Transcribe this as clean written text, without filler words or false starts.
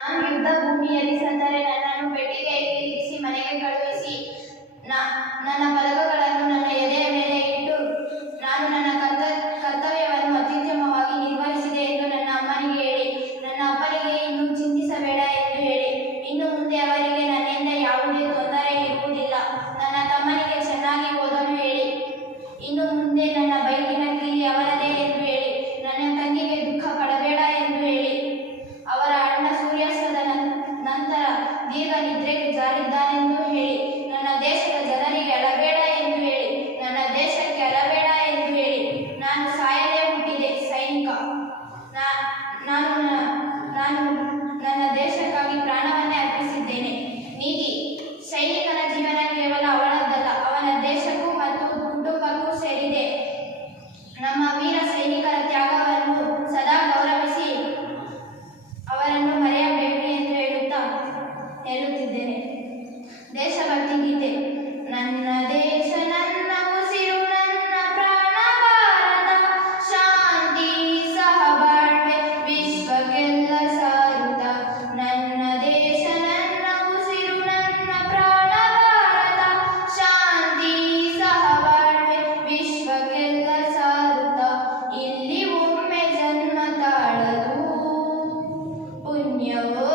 ನಾನು ಯುದ್ಧ ಭೂಮಿಯಲ್ಲಿ ಸತ್ತರೆ ನನ್ನನ್ನು ಪೆಟ್ಟಿಗೆಯಲ್ಲಿ ಇರಿಸಿ ಮನೆಗೆ ಕಳುಹಿಸಿ ನನ್ನ ಪದಕಗಳನ್ನು ನನ್ನ ಎದೆಯ ಮೇಲೆ ಇಟ್ಟು ನಾನು ನನ್ನ ಕರ್ತವ್ಯವನ್ನು ಅತ್ಯುತ್ತಮವಾಗಿ ನಿರ್ವಹಿಸಿದೆ ಎಂದು ನನ್ನ ಅಮ್ಮನಿಗೆ ಹೇಳಿ. ನನ್ನ ಅಪ್ಪನಿಗೆ ಇನ್ನು ಚಿಂತಿಸಬೇಡ ಎಂದು ಹೇಳಿ. ಇನ್ನು ಮುಂದೆ ಅವರಿಗೆ ನನ್ನಿಂದ ಯಾವುದೇ ತೊಂದರೆ ಇರುವುದಿಲ್ಲ. ನನ್ನ ತಮ್ಮನಿಗೆ ಚೆನ್ನಾಗಿ ಓದಲು ಹೇಳಿ. ಇನ್ನು ಮುಂದೆ ನನ್ನ ಬೈಕಿನ ಕೀಲಿ ಅವನದೇ ಎಂದು ಹೇಳಿ. ನನ್ನ ತಂಗಿಗೆ ದುಃಖ ಪಡಬೇಡ ಎಂದು ಹೇಳಿ. ಅವರ ಅಣ್ಣ ಸೂರ್ಯಾಸ್ತದ ನಂತರ ದೀರ್ಘ ನಿದ್ರೆಗೆ ಜಾರಿದ್ದಾನೆಂದು ಹೇಳಿ. ನನ್ನ ದೇಶದ ಜನರಿಗೆ ಅಳಬೇಡ ಎಂದು ಹೇಳಿ. ನನ್ನ ದೇಶಕ್ಕೆ ಅಳಬೇಡ ಎಂದು ಹೇಳಿ. ನಾನು ಸಾಯಲೇ ಹುಟ್ಟಿದೆ ಸೈನಿಕ. ನಾನು ನನ್ನ ದೇಶಕ್ಕಾಗಿ ಪ್ರಾಣವನ್ನೇ ಅರ್ಪಿಸಿದ್ದೇನೆ. ನೀತಿ ಸೈನಿಕನ ಜೀವನ ಕೇವಲ ಅವಳದ್ದಲ್ಲ, ಅವನ ದೇಶಕ್ಕೂ ಮತ್ತು ಕುಟುಂಬಕ್ಕೂ ಸೇರಿದೆ. ನಮ್ಮ ವೀರ ಸೈನಿಕರ ತ್ಯಾಗವನ್ನು ಸದಾ ಗೌರವಿಸಿ ಅವರನ್ನು ಮರೆಯಬೇಕು ಎಂದು ಹೇಳುತ್ತಿದ್ದೇನೆ. ದೇಶಭಕ್ತಿ ಗೀತೆ. ನನ್ನ ದೇಶ ನನ್ನ ಉಸಿರು ನನ್ನ ಪ್ರಾಣ ಭಾರತ, ಶಾಂತಿ ಸಹಬಾಳ್ವೆ ವಿಶ್ವಕ್ಕೆಲ್ಲ ಸಾರುತ್ತ. ನನ್ನ ದೇಶ ನನ್ನ ಉಸಿರು ನನ್ನ ಪ್ರಾಣ ಭಾರತ, ಶಾಂತಿ ಸಹಬಾಳ್ವೆ ವಿಶ್ವಕ್ಕೆಲ್ಲ ಸಾರುತ್ತ. ಇಲ್ಲಿ ಒಮ್ಮೆ ಜನ್ಮ ತಾಳದು ಪುಣ್ಯವೋ